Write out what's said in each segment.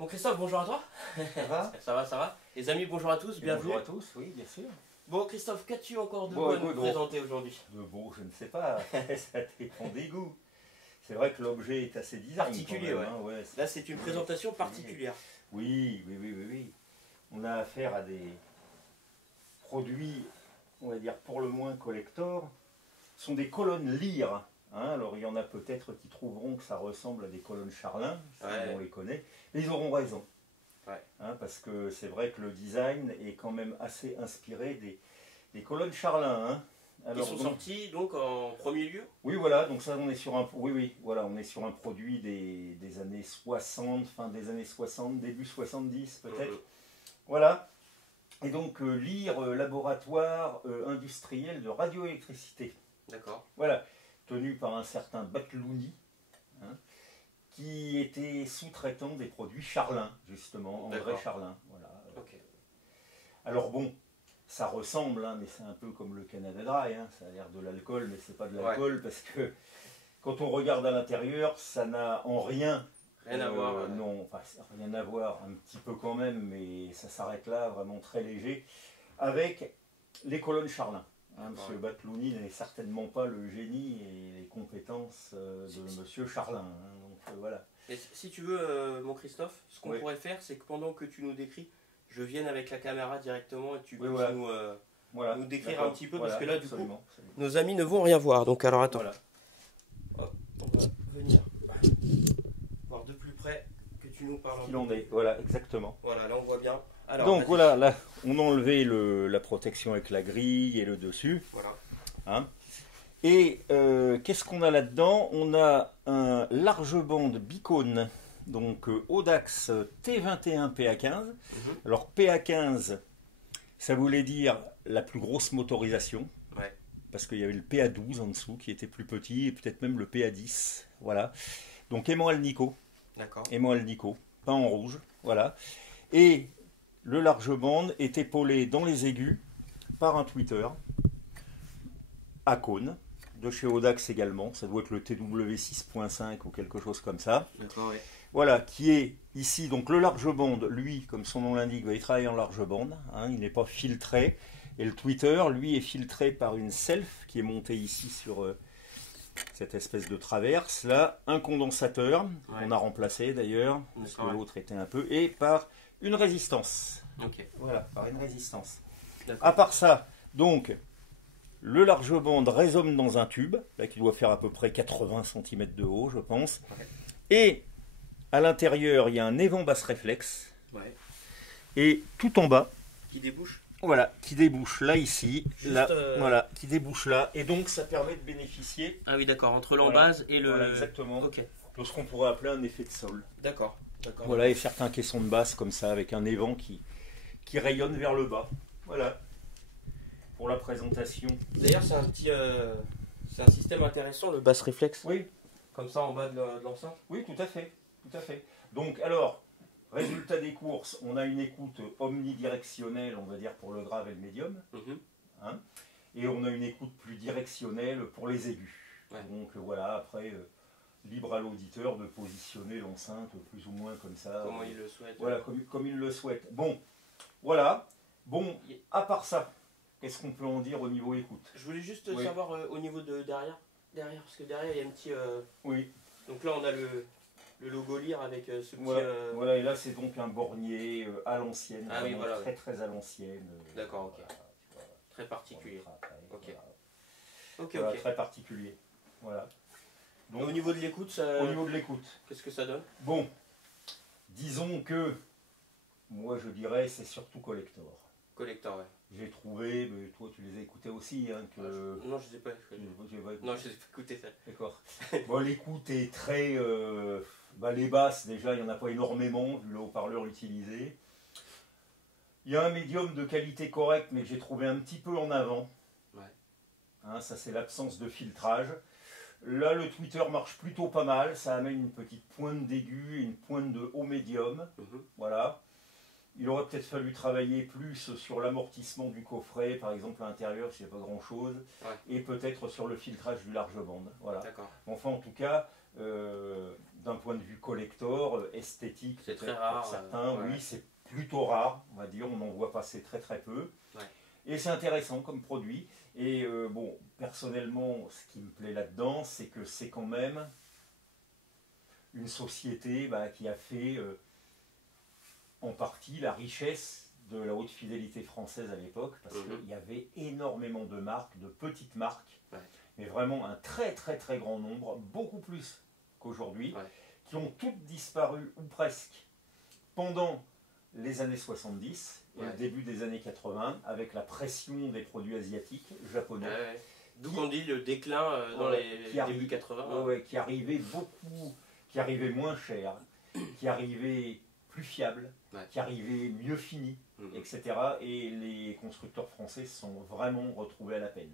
Bon Christophe, bonjour à toi. Ça va? Ça va, ça va. Les amis, bonjour à tous, bienvenue. Bonjour à tous, oui, bien sûr. Bon Christophe, qu'as-tu encore de Bon, beau à nous écoute, présenter aujourd'hui? De beau, je ne sais pas, ça dépend des goûts. C'est vrai que l'objet est assez design. Particulier, quand même, hein, ouais, Là, c'est une présentation particulière. Oui, oui, oui, oui, oui. On a affaire à des produits, on va dire pour le moins collector. Ce sont des colonnes lyres. Hein, alors il y en a peut-être qui trouveront que ça ressemble à des colonnes Charlin, si Ouais. on les connaît, mais ils auront raison. Ouais. Hein, parce que c'est vrai que le design est quand même assez inspiré des colonnes Charlin. Hein. Ils sont sortis donc en premier lieu. Oui, voilà, donc ça on est sur un, oui, oui, voilà, on est sur un produit des années 60, fin des années 60, début 70 peut-être. Voilà. Et donc lire laboratoire industriel de radioélectricité. D'accord. Voilà, tenu par un certain Batlouni, hein, qui était sous-traitant des produits Charlin, justement, André Charlin. Voilà. Ok. Alors bon, ça ressemble, hein, mais c'est un peu comme le Canada Dry, hein, ça a l'air de l'alcool, mais c'est pas de l'alcool, parce que quand on regarde à l'intérieur, ça n'a en rien... Rien à voir. Non, enfin, rien à voir, un petit peu quand même, mais ça s'arrête là, vraiment très léger, avec les colonnes Charlin. Hein, Monsieur Batlouni n'est certainement pas le génie et les compétences de Monsieur Charlin. Hein, donc voilà. Et si tu veux, mon Christophe, ce qu'on pourrait faire, c'est que pendant que tu nous décris, je vienne avec la caméra directement et tu puisses nous décrire un petit peu, parce que là, du coup, nos amis ne vont rien voir. Donc alors attends. Voilà. Hop, on va venir voir de plus près que tu nous parles. Il en est, voilà, exactement. Voilà, là on voit bien. Alors, donc voilà, là, on a enlevé la protection avec la grille et le dessus. Voilà. Hein. Et qu'est-ce qu'on a là-dedans? On a un large bande bicone, donc Audax T21 PA15. Alors PA15, ça voulait dire la plus grosse motorisation. Ouais. Parce qu'il y avait le PA12 en dessous qui était plus petit, et peut-être même le PA10. Voilà. Donc aimant Alnico. D'accord. Aimant Alnico, peint en rouge. Voilà. Et le large bande est épaulé dans les aigus par un tweeter à cône, de chez Audax également, ça doit être le TW 6.5 ou quelque chose comme ça. D'accord, oui. Voilà, qui est ici, donc le large bande, lui, comme son nom l'indique, va y travailler en large bande, hein, il n'est pas filtré, et le tweeter, lui, est filtré par une self qui est montée ici sur cette espèce de traverse, là, un condensateur, qu'on a remplacé d'ailleurs, parce que l'autre était un peu, et par une résistance. Ok. Voilà, par une résistance. À part ça, donc, le large bande résonne dans un tube, là qui doit faire à peu près 80 cm de haut, je pense. Okay. Et à l'intérieur, il y a un évent basse réflexe. Ouais. Et tout en bas, qui débouche. Voilà, qui débouche là, ici, juste, là, voilà, qui débouche là. Et donc, ça permet de bénéficier. Ah oui, d'accord, entre l'embase et le. Voilà, exactement. Ok. De ce qu'on pourrait appeler un effet de sol. D'accord. Voilà, et certains caissons de basse comme ça, avec un évent qui rayonne vers le bas. Voilà. Pour la présentation. D'ailleurs, c'est un petit, c'est un système intéressant, le basse réflexe. Oui. Comme ça, en bas de l'enceinte. Oui, tout à fait, tout à fait. Donc, alors, résultat des courses, on a une écoute omnidirectionnelle, on va dire pour le grave et le médium, hein, et on a une écoute plus directionnelle pour les aigus. Ouais. Donc voilà, après, libre à l'auditeur de positionner l'enceinte plus ou moins comme ça. Comment il le souhaite. Voilà, comme il le souhaite. Bon, voilà. Bon, à part ça. Qu'est-ce qu'on peut en dire au niveau écoute? Je voulais juste savoir au niveau de derrière, parce que derrière il y a un petit... Oui. Donc là on a le logo Lear avec ce petit... Voilà, et là c'est donc un bornier à l'ancienne, oui, voilà, très très à l'ancienne. D'accord, ok. Voilà, très particulier. Ok. Ok, voilà, ok. Très particulier. Voilà. Donc, au niveau de l'écoute, ça... Au niveau de l'écoute. Qu'est-ce que ça donne? Bon, disons que, moi je dirais c'est surtout collector. Collector, ouais. J'ai trouvé, mais toi tu les as écoutés aussi, hein, que... Non, je ne les ai pas écoutés. Non, je ne les ai pas écoutés, ça. D'accord. Bon, l'écoute est très... les basses, déjà, il n'y en a pas énormément, vu le haut-parleur utilisé. Il y a un médium de qualité correcte, mais que j'ai trouvé un petit peu en avant. Ouais. Hein, ça, c'est l'absence de filtrage. Là, le tweeter marche plutôt pas mal. Ça amène une petite pointe d'aigu et une pointe de haut médium. Voilà. Il aurait peut-être fallu travailler plus sur l'amortissement du coffret, par exemple à l'intérieur, s'il n'y a pas grand-chose, et peut-être sur le filtrage du large bande. Voilà. D'accord. Enfin, en tout cas, d'un point de vue collector, esthétique, c'est très rare. Pour certains, oui, c'est plutôt rare, on va dire, on en voit passer très très peu. Ouais. Et c'est intéressant comme produit. Et bon, personnellement, ce qui me plaît là-dedans, c'est que c'est quand même une société qui a fait en partie la richesse de la haute fidélité française à l'époque, parce qu'il y avait énormément de marques, de petites marques, mais vraiment un très très très grand nombre, beaucoup plus qu'aujourd'hui, qui ont toutes disparu, ou presque, pendant les années 70 et le début des années 80, avec la pression des produits asiatiques, japonais. D'où qu'on dit le déclin dans les débuts 80. Qui arrivait beaucoup, qui arrivait moins cher, qui arrivait plus fiable, qui arrivait mieux fini, etc. Et les constructeurs français se sont vraiment retrouvés à la peine.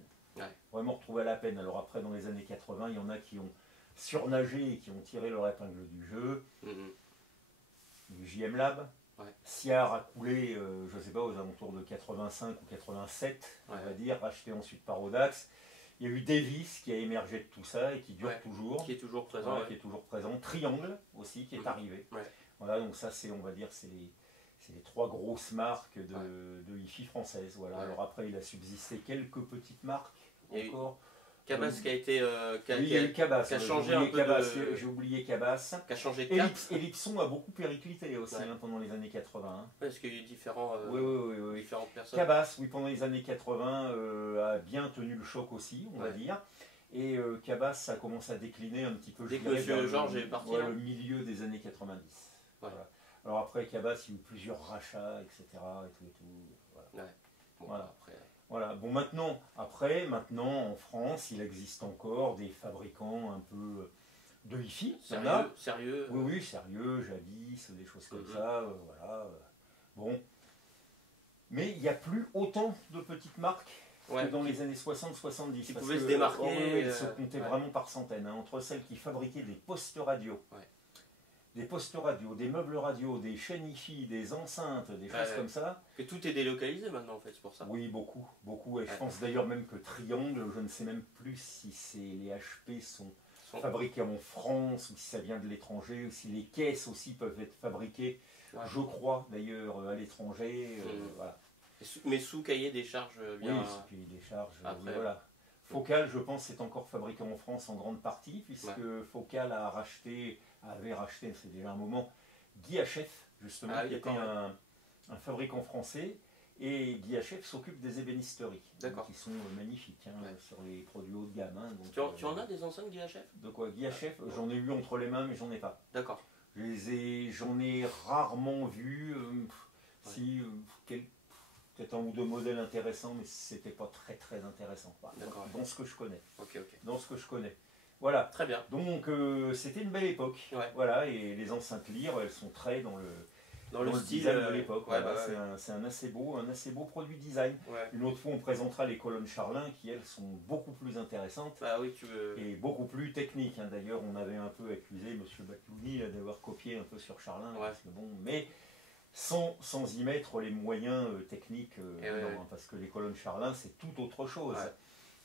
Vraiment retrouvés à la peine. Alors après, dans les années 80, il y en a qui ont surnagé et qui ont tiré leur épingle du jeu. Du JM Lab. Siar a coulé, je ne sais pas, aux alentours de 85 ou 87, on va dire, racheté ensuite par Audax. Il y a eu Davis qui a émergé de tout ça et qui dure toujours. Qui est toujours présent. Qui est toujours présent. Triangle aussi qui est arrivé. Voilà, donc ça c'est, on va dire, c'est les trois grosses marques de hi-fi françaises. Voilà. Alors après, il a subsisté quelques petites marques encore. Cabas qui a été Cabas, qui a changé un peu j'ai oublié Cabas. Qui a changé de cap. Ellipson a beaucoup périclité aussi pendant les années 80. Parce qu'il y a eu différentes personnes. Cabas, oui, pendant les années 80, a bien tenu le choc aussi, on va dire. Et Cabas a commencé à décliner un petit peu. Dès que M. Georges est parti. Le milieu des années 90. Voilà. Alors après Cabas, il y a eu plusieurs rachats, etc. Et tout. Voilà. Voilà. Après, voilà, bon maintenant en France, il existe encore des fabricants un peu de hi-fi. Sérieux. Oui, sérieux, jadis, des choses comme ça, voilà. Bon. Mais il n'y a plus autant de petites marques que dans les années 60-70. Qui pouvaient se démarquer. Elles se comptaient vraiment par centaines, entre celles qui fabriquaient des postes radio. Des postes radio, des meubles radio, des chaînes hi-fi, des enceintes, des choses comme ça. Que tout est délocalisé maintenant en fait, c'est pour ça. Oui, beaucoup. Et je pense d'ailleurs même que Triangle, je ne sais même plus si les HP sont fabriqués en France, ou si ça vient de l'étranger, ou si les caisses aussi peuvent être fabriquées, je crois d'ailleurs, à l'étranger. Voilà. Mais sous cahier des charges bien. Oui, sous cahier des charges, voilà. Focal, je pense, est encore fabriqué en France en grande partie, puisque Focal avait racheté, c'est déjà un moment, Guy Hachef, justement, qui était un fabricant français, et Guy Hachef s'occupe des ébénisteries, qui sont magnifiques sur les produits haut de gamme. Donc, tu en as des enceintes Guy Hachef? De quoi? Guy Hachef, j'en ai eu entre les mains, mais j'en ai pas. D'accord. J'en ai rarement vu, peut-être un ou deux modèles intéressants, mais c'était pas très très intéressant. Dans ce que je connais. Dans ce que je connais. Voilà. Très bien. Donc c'était une belle époque. Voilà, et les enceintes Lyre, elles sont très dans le style de l'époque. C'est un assez beau produit design. Une autre fois, on présentera les colonnes Charlin qui, elles, sont beaucoup plus intéressantes et beaucoup plus techniques. D'ailleurs, on avait un peu accusé M. Baclouni d'avoir copié un peu sur Charlin. Parce que, mais sans y mettre les moyens techniques, parce que les colonnes Charlin, c'est tout autre chose.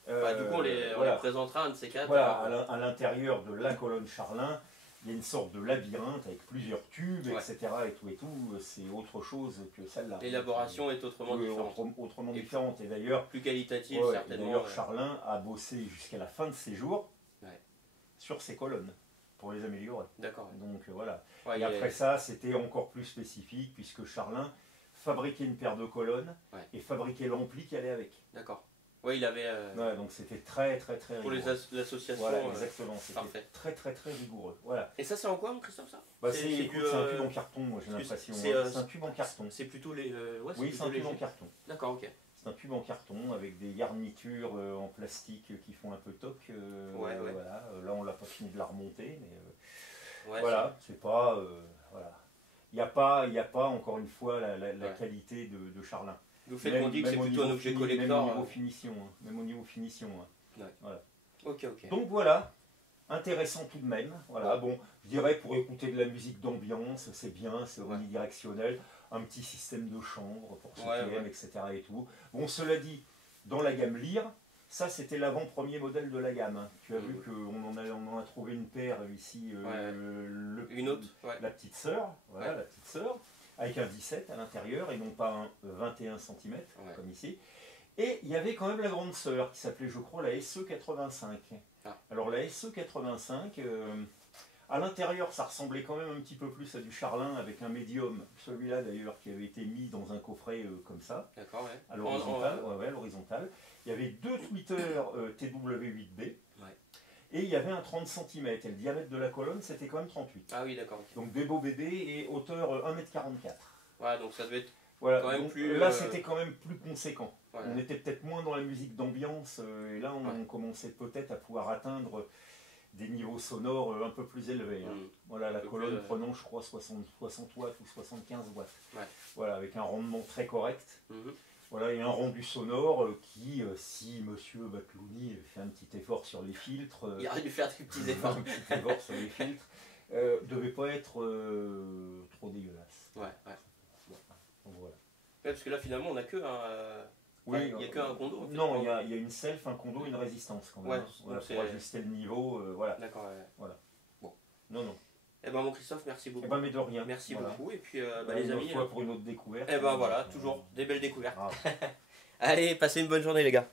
Du coup, on les présentera un de ces quatre. Voilà, à l'intérieur de la colonne Charlin, il y a une sorte de labyrinthe avec plusieurs tubes, etc. Et tout, c'est autre chose que celle-là. L'élaboration est autrement différente. Autrement différente. Et d'ailleurs, plus qualitative, certainement. D'ailleurs, Charlin a bossé jusqu'à la fin de ses jours sur ces colonnes pour les améliorer. D'accord. Donc voilà. Et après ça, c'était encore plus spécifique, puisque Charlin fabriquait une paire de colonnes et fabriquait l'ampli qui allait avec. D'accord. Oui, il avait. Donc c'était très rigoureux. Pour l'association. Voilà, exactement. C'était très rigoureux. Voilà. Et ça, c'est en quoi, Christophe, ça? C'est un tube en carton, moi j'ai l'impression. C'est un tube en carton. C'est plutôt les. Oui, c'est un tube en carton. D'accord, ok. C'est un tube en carton avec des garnitures en plastique qui font un peu toc. Voilà. Là, on l'a pas fini de la remonter, mais voilà, c'est pas. Voilà. Il n'y a pas, encore une fois, la qualité de Charlin. Vous faites qu'on dit que c'est plutôt un objet collector. Même au niveau finition. Voilà. Ok. Donc voilà, intéressant tout de même. Voilà, bon, je dirais pour écouter de la musique d'ambiance, c'est bien, c'est omnidirectionnel. Un petit système de chambre pour ceux qui aiment, etc. Et tout. Bon, cela dit, dans la gamme Lyre, ça c'était l'avant-premier modèle de la gamme. Tu as vu qu'on en a trouvé une paire ici, le une autre, la petite sœur, voilà, la petite sœur, avec un 17 à l'intérieur et non pas un 21 cm comme ici. Et il y avait quand même la grande sœur qui s'appelait, je crois, la SE85. Alors la SE85, à l'intérieur, ça ressemblait quand même un petit peu plus à du Charlin avec un médium, celui-là d'ailleurs qui avait été mis dans un coffret comme ça, à l'horizontale. Il y avait deux tweeters TW8B et il y avait un 30 cm et le diamètre de la colonne c'était quand même 38. Ah oui, d'accord. Okay. Donc des beaux bébés et hauteur 1m44. Ouais, donc ça devait être quand même plus... Là c'était quand même plus conséquent. On était peut-être moins dans la musique d'ambiance et là on commençait peut-être à pouvoir atteindre des niveaux sonores un peu plus élevés. Voilà, la colonne prenant je crois 60 watts ou 75 watts. Voilà, avec un rendement très correct. Voilà, et un rendu sonore qui, si monsieur Baclouni fait un petit effort sur les filtres... il aurait dû faire des petits efforts. Un petit effort sur les filtres, devait pas être trop dégueulasse. Ouais. Donc, voilà. Parce que là finalement on n'a que il n'y a qu'un condo. Non, il y a une self, un condo, une résistance quand même. Voilà, pour ajuster le niveau, voilà. D'accord, voilà. Bon. Non. Eh ben mon Christophe, merci beaucoup. Eh ben mais de rien. Merci beaucoup. Et puis les amis. Une fois pour une autre découverte. Eh ben voilà, toujours des belles découvertes. Allez, passez une bonne journée les gars.